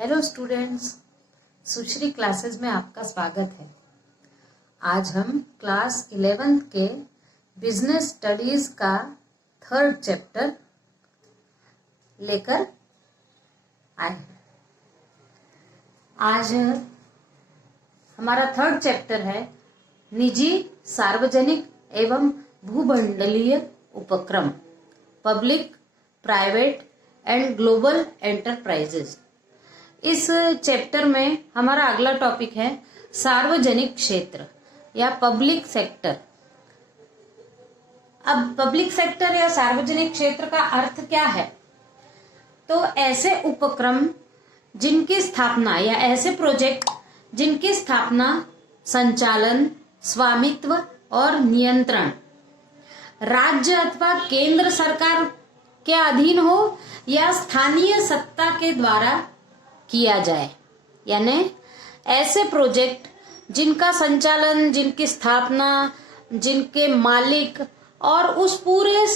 Hello students, सुश्री classes में आपका स्वागत है। आज हम क्लास 11th के बिजनेस स्टडीज का 3rd चैप्टर लेकर आए हैं। आज हमारा 3rd चैप्टर है निजी, सार्वजनिक एवं भूमंडलीय उपक्रम, public, private and global enterprises. इस चैप्टर में हमारा अगला टॉपिक है सार्वजनिक क्षेत्र या पब्लिक सेक्टर। अब पब्लिक सेक्टर या सार्वजनिक क्षेत्र का अर्थ क्या है? तो ऐसे उपक्रम जिनकी स्थापना या ऐसे प्रोजेक्ट जिनकी स्थापना, संचालन, स्वामित्व और नियंत्रण राज्य अथवा केंद्र सरकार के अधीन हो या स्थानीय सत्ता के द्वारा किया जाए। यानी ऐसे प्रोजेक्ट जिनका संचालन, जिनकी स्थापना, जिनके मालिक और उस पूरे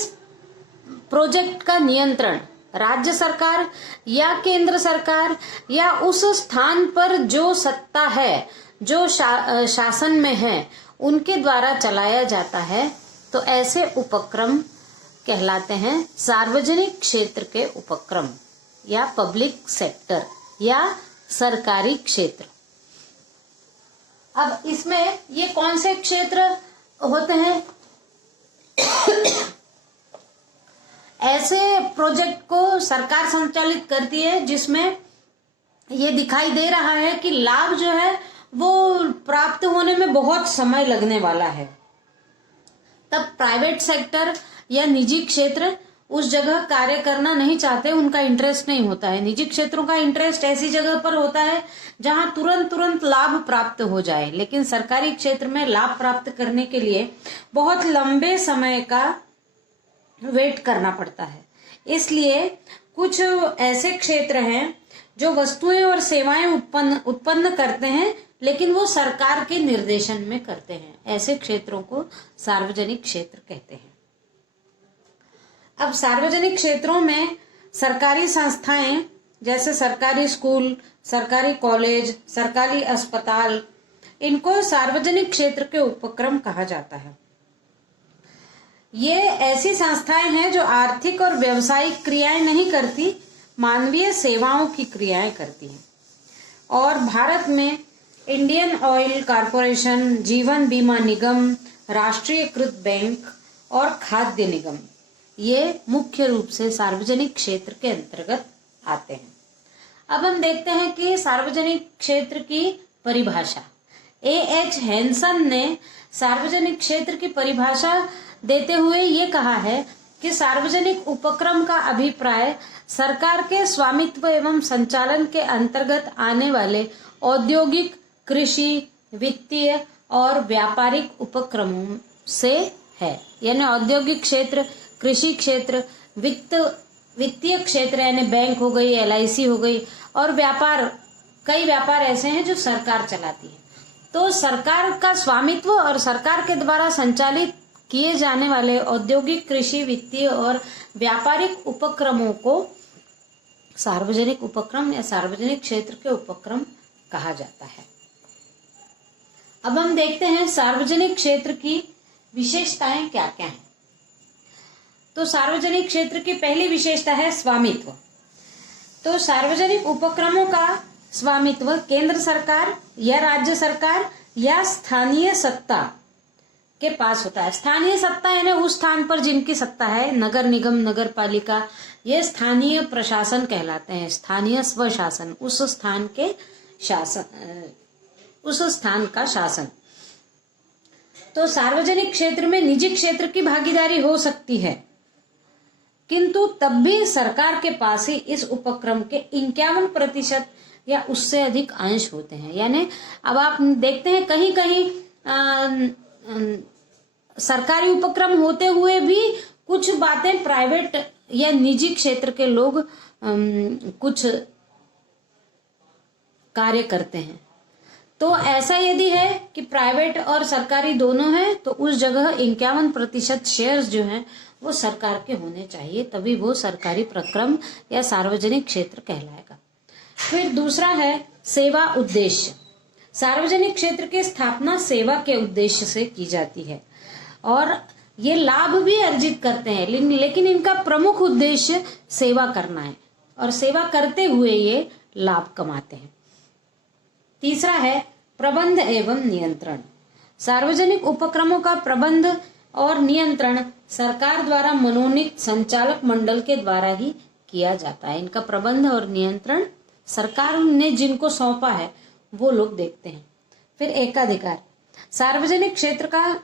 प्रोजेक्ट का नियंत्रण राज्य सरकार या केंद्र सरकार या उस स्थान पर जो सत्ता है, जो शासन में है, उनके द्वारा चलाया जाता है। तो ऐसे उपक्रम कहलाते हैं सार्वजनिक क्षेत्र के उपक्रम या पब्लिक सेक्टर या सरकारी क्षेत्र। अब इसमें ये कौन से क्षेत्र होते हैं? ऐसे प्रोजेक्ट को सरकार संचालित करती है जिसमें ये दिखाई दे रहा है कि लाभ जो है वो प्राप्त होने में बहुत समय लगने वाला है। तब प्राइवेट सेक्टर या निजी क्षेत्र उस जगह कार्य करना नहीं चाहते, उनका इंटरेस्ट नहीं होता है। निजी क्षेत्रों का इंटरेस्ट ऐसी जगह पर होता है जहां तुरंत लाभ प्राप्त हो जाए, लेकिन सरकारी क्षेत्र में लाभ प्राप्त करने के लिए बहुत लंबे समय का वेट करना पड़ता है। इसलिए कुछ ऐसे क्षेत्र हैं जो वस्तुएं और सेवाएं उत्पन्न करते हैं, लेकिन वो सरकार के निर्देशन में करते हैं। ऐसे क्षेत्रों को सार्वजनिक क्षेत्र कहते हैं। अब सार्वजनिक क्षेत्रों में सरकारी संस्थाएं जैसे सरकारी स्कूल, सरकारी कॉलेज, सरकारी अस्पताल, इनको सार्वजनिक क्षेत्र के उपक्रम कहा जाता है। ये ऐसी संस्थाएं हैं जो आर्थिक और व्यावसायिक क्रियाएं नहीं करती, मानवीय सेवाओं की क्रियाएं करती हैं। और भारत में इंडियन ऑयल कॉरपोरेशन, जीवन बीमा निगम, राष्ट्रीयकृत बैंक और खाद्य निगम, ये मुख्य रूप से सार्वजनिक क्षेत्र के अंतर्गत आते हैं। अब हम देखते हैं कि सार्वजनिक क्षेत्र की परिभाषा। A.H. हैंसन ने सार्वजनिक क्षेत्र की परिभाषा देते हुए ये कहा है कि सार्वजनिक उपक्रम का अभिप्राय सरकार के स्वामित्व एवं संचालन के अंतर्गत आने वाले औद्योगिक, कृषि, वित्तीय और व्यापारिक उपक्रमों से है। यानी औद्योगिक क्षेत्र, कृषि क्षेत्र, वित्तीय क्षेत्र यानी बैंक हो गई, LIC हो गई, और व्यापार, कई व्यापार ऐसे हैं जो सरकार चलाती है। तो सरकार का स्वामित्व और सरकार के द्वारा संचालित किए जाने वाले औद्योगिक, कृषि, वित्तीय और व्यापारिक उपक्रमों को सार्वजनिक उपक्रम या सार्वजनिक क्षेत्र के उपक्रम कहा जाता है। अब हम देखते हैं सार्वजनिक क्षेत्र की विशेषताएं क्या क्या हैं। तो सार्वजनिक क्षेत्र की पहली विशेषता है स्वामित्व। तो सार्वजनिक उपक्रमों का स्वामित्व केंद्र सरकार या राज्य सरकार या स्थानीय सत्ता के पास होता है। स्थानीय सत्ता यानी उस स्थान पर जिनकी सत्ता है, नगर निगम, नगर पालिका, ये स्थानीय प्रशासन कहलाते हैं। स्थानीय स्वशासन, उस स्थान के शासन, उस स्थान का शासन। तो सार्वजनिक क्षेत्र में निजी क्षेत्र की भागीदारी हो सकती है, किंतु तब भी सरकार के पास ही इस उपक्रम के 51% या उससे अधिक अंश होते हैं। यानी अब आप देखते हैं कहीं कहीं सरकारी उपक्रम होते हुए भी कुछ बातें प्राइवेट या निजी क्षेत्र के लोग कुछ कार्य करते हैं। तो ऐसा यदि है कि प्राइवेट और सरकारी दोनों है, तो उस जगह 51% शेयर्स जो हैं वो सरकार के होने चाहिए, तभी वो सरकारी प्रक्रम या सार्वजनिक क्षेत्र कहलाएगा। फिर दूसरा है सेवा उद्देश्य। सार्वजनिक क्षेत्र की स्थापना सेवा के उद्देश्य से की जाती है और ये लाभ भी अर्जित करते हैं, लेकिन इनका प्रमुख उद्देश्य सेवा करना है और सेवा करते हुए ये लाभ कमाते हैं। तीसरा है प्रबंध एवं नियंत्रण। सार्वजनिक उपक्रमों का प्रबंध और नियंत्रण सरकार द्वारा मनोनीत संचालक मंडल के द्वारा ही किया जाता है। इनका प्रबंध और नियंत्रण सरकार ने जिनको सौंपा है वो लोग देखते हैं। फिर एकाधिकार। सार्वजनिक क्षेत्र का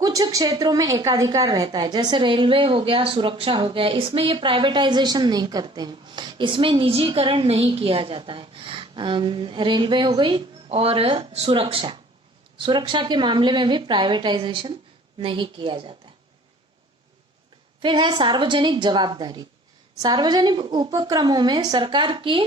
कुछ क्षेत्रों में एकाधिकार रहता है, जैसे रेलवे हो गया, सुरक्षा हो गया, इसमें ये प्राइवेटाइजेशन नहीं करते हैं, इसमें निजीकरण नहीं किया जाता है। रेलवे हो गई और सुरक्षा के मामले में भी प्राइवेटाइजेशन नहीं किया जाता है। फिर है सार्वजनिक जवाबदारी। सार्वजनिक उपक्रमों में सरकार की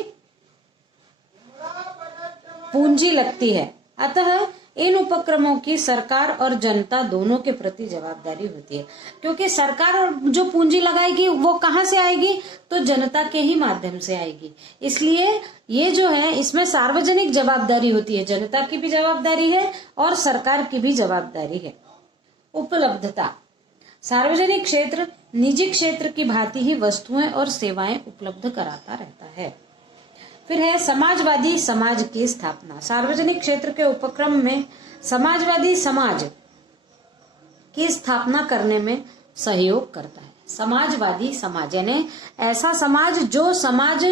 पूंजी लगती है, अतः इन उपक्रमों की सरकार और जनता दोनों के प्रति जवाबदारी होती है, क्योंकि सरकार जो पूंजी लगाएगी वो कहाँ से आएगी, तो जनता के ही माध्यम से आएगी। इसलिए ये जो है इसमें सार्वजनिक जवाबदारी होती है, जनता की भी जवाबदारी है और सरकार की भी जवाबदारी है। उपलब्धता। सार्वजनिक क्षेत्र निजी क्षेत्र की भांति ही वस्तुएं और सेवाएं उपलब्ध कराता रहता है। फिर है समाजवादी समाज की स्थापना। सार्वजनिक क्षेत्र के उपक्रम में समाजवादी समाज की स्थापना करने में सहयोग करता है। समाजवादी समाज यानी ऐसा समाज जो समाज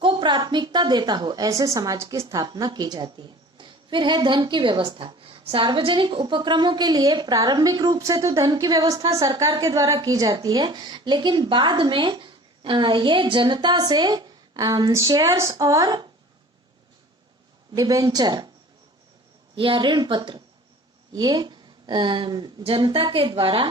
को प्राथमिकता देता हो, ऐसे समाज की स्थापना की जाती है। फिर है धन की व्यवस्था। सार्वजनिक उपक्रमों के लिए प्रारंभिक रूप से तो धन की व्यवस्था सरकार के द्वारा की जाती है, लेकिन बाद में ये जनता से शेयर्स और डिबेंचर या ऋण पत्र ये जनता के द्वारा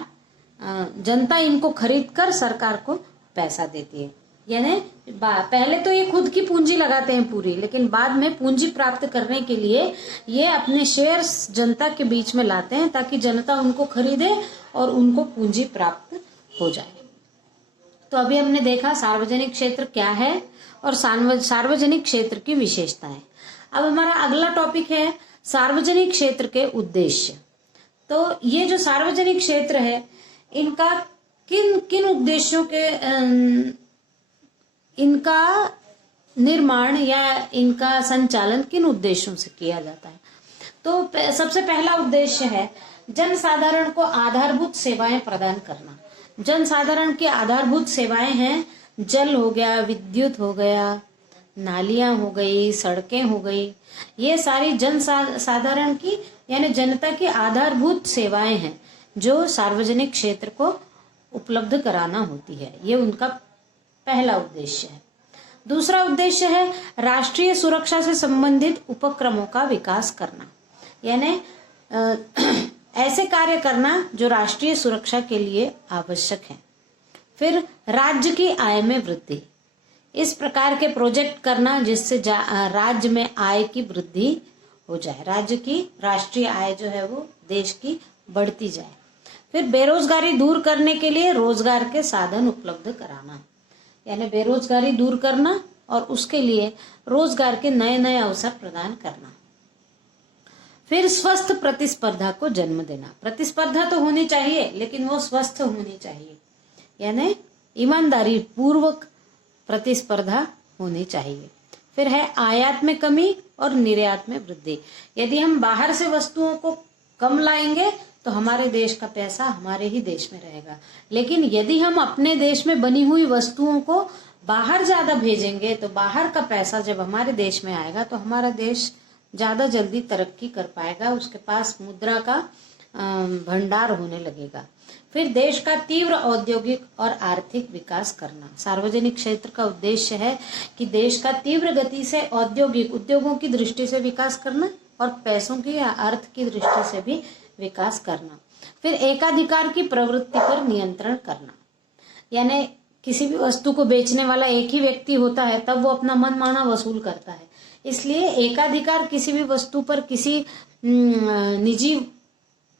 जनता इनको खरीद कर सरकार को पैसा देती है। यानी पहले तो ये खुद की पूंजी लगाते हैं पूरी, लेकिन बाद में पूंजी प्राप्त करने के लिए ये अपने शेयर्स जनता के बीच में लाते हैं ताकि जनता उनको खरीदे और उनको पूंजी प्राप्त हो जाए। तो अभी हमने देखा सार्वजनिक क्षेत्र क्या है और सार्वजनिक क्षेत्र की विशेषताएं। अब हमारा अगला टॉपिक है सार्वजनिक क्षेत्र के उद्देश्य। तो ये जो सार्वजनिक क्षेत्र है इनका किन किन उद्देश्यों के इनका निर्माण या इनका संचालन किन उद्देश्यों से किया जाता है। तो सबसे पहला उद्देश्य है जनसाधारण को आधारभूत सेवाएं प्रदान करना। जनसाधारण की आधारभूत सेवाएं हैं जल हो गया, विद्युत हो गया, नालियां हो गई, सड़कें हो गई, ये सारी जनसाधारण की यानी जनता की आधारभूत सेवाएं हैं जो सार्वजनिक क्षेत्र को उपलब्ध कराना होती है। ये उनका पहला उद्देश्य है। दूसरा उद्देश्य है राष्ट्रीय सुरक्षा से संबंधित उपक्रमों का विकास करना, यानी ऐसे कार्य करना जो राष्ट्रीय सुरक्षा के लिए आवश्यक है। फिर राज्य की आय में वृद्धि, इस प्रकार के प्रोजेक्ट करना जिससे राज्य में आय की वृद्धि हो जाए, राज्य की राष्ट्रीय आय जो है वो देश की बढ़ती जाए। फिर बेरोजगारी दूर करने के लिए रोजगार के साधन उपलब्ध कराना, यानी बेरोजगारी दूर करना और उसके लिए रोजगार के नए नए अवसर प्रदान करना। फिर स्वस्थ प्रतिस्पर्धा को जन्म देना। प्रतिस्पर्धा तो होनी चाहिए लेकिन वो स्वस्थ होनी चाहिए, यानी ईमानदारी पूर्वक प्रतिस्पर्धा होनी चाहिए। फिर है आयात में कमी और निर्यात में वृद्धि। यदि हम बाहर से वस्तुओं को कम लाएंगे तो हमारे देश का पैसा हमारे ही देश में रहेगा, लेकिन यदि हम अपने देश में बनी हुई वस्तुओं को बाहर ज्यादा भेजेंगे तो बाहर का पैसा जब हमारे देश में आएगा तो हमारा देश ज्यादा जल्दी तरक्की कर पाएगा, उसके पास मुद्रा का भंडार होने लगेगा। फिर देश का तीव्र औद्योगिक और आर्थिक विकास करना। सार्वजनिक क्षेत्र का उद्देश्य है कि देश का तीव्र गति से औद्योगिक उद्योगों की दृष्टि से विकास करना और पैसों की या अर्थ की दृष्टि से भी विकास करना। फिर एकाधिकार की प्रवृत्ति पर नियंत्रण करना, यानी किसी भी वस्तु को बेचने वाला एक ही व्यक्ति होता है तब वो अपना मनमाना वसूल करता है, इसलिए एकाधिकार किसी भी वस्तु पर किसी निजी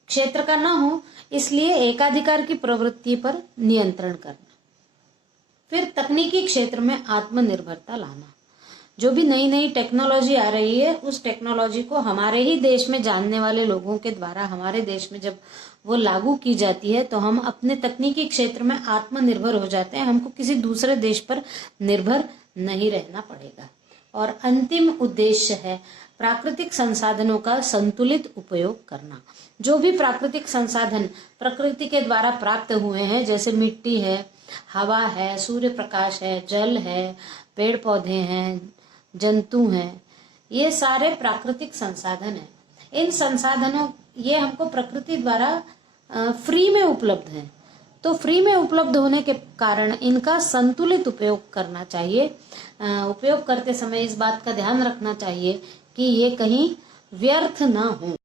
क्षेत्र का ना हो, इसलिए एकाधिकार की प्रवृत्ति पर नियंत्रण करना। फिर तकनीकी क्षेत्र में आत्मनिर्भरता लाना। जो भी नई नई टेक्नोलॉजी आ रही है उस टेक्नोलॉजी को हमारे ही देश में जानने वाले लोगों के द्वारा हमारे देश में जब वो लागू की जाती है तो हम अपने तकनीकी क्षेत्र में आत्मनिर्भर हो जाते हैं, हमको किसी दूसरे देश पर निर्भर नहीं रहना पड़ेगा। और अंतिम उद्देश्य है प्राकृतिक संसाधनों का संतुलित उपयोग करना। जो भी प्राकृतिक संसाधन प्रकृति के द्वारा प्राप्त हुए हैं, जैसे मिट्टी है, हवा है, सूर्य प्रकाश है, जल है, पेड़ पौधे हैं, जंतु हैं, ये सारे प्राकृतिक संसाधन हैं। इन संसाधनों ये हमको प्रकृति द्वारा फ्री में उपलब्ध हैं, तो फ्री में उपलब्ध होने के कारण इनका संतुलित उपयोग करना चाहिए। उपयोग करते समय इस बात का ध्यान रखना चाहिए कि ये कहीं व्यर्थ ना हो।